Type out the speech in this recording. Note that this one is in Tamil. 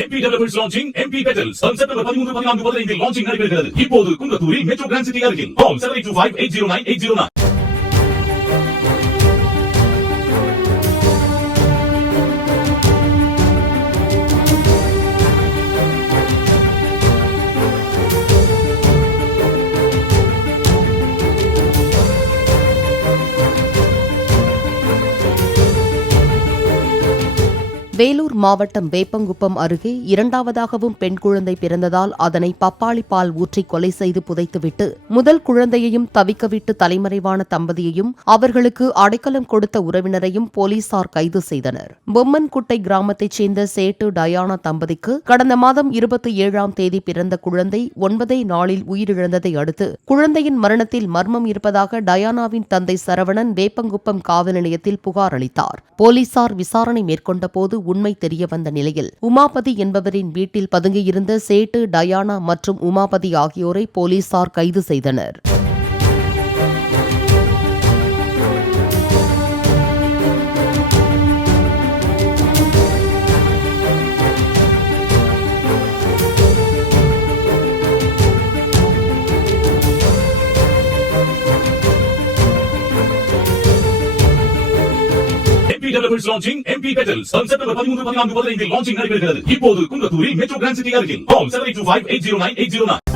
MP Developers launching MP Petals on September 13, 14, 15 launching நடைபெறுகிறது. இப்போது குன்றத்தூரில் மெட்ரோ கிராண்ட் சிட்டி அருகில். Call 7825809809. வேலூர் மாவட்டம் வேப்பங்குப்பம் அருகே இரண்டாவதாகவும் பெண் குழந்தை பிறந்ததால் அதனை பப்பாளி பால் ஊற்றி கொலை செய்து புதைத்துவிட்டு முதல் குழந்தையையும் தவிக்கவிட்டு தலைமறைவான தம்பதியையும் அவர்களுக்கு அடைக்கலம் கொடுத்த உறவினரையும் போலீசார் கைது செய்தனர். பொம்மன்குட்டை கிராமத்தைச் சேர்ந்த சேட்டு டயானா தம்பதிக்கு கடந்த மாதம் 27ஆம் தேதி பிறந்த குழந்தை 9 நாளில் உயிரிழந்ததை அடுத்து குழந்தையின் மரணத்தில் மர்மம் இருப்பதாக டயானாவின் தந்தை சரவணன் வேப்பங்குப்பம் காவல் நிலையத்தில் புகார் அளித்தார். போலீசார் விசாரணை மேற்கொண்டபோது உண்மை தெரியவந்த நிலையில் உமாபதி என்பவரின் வீட்டில் பதுங்கியிருந்த சேட்டு டயானா மற்றும் உமாபதி ஆகியோரை போலீசார் கைது செய்தனர். MP Developers launching MP Petals on September 13, 14, 15 launching நடைபெறுகிறது. இப்போது குன்றத்தூரில் மெட்ரோ கிராண்ட் சிட்டி அருகில். Call 7825809809.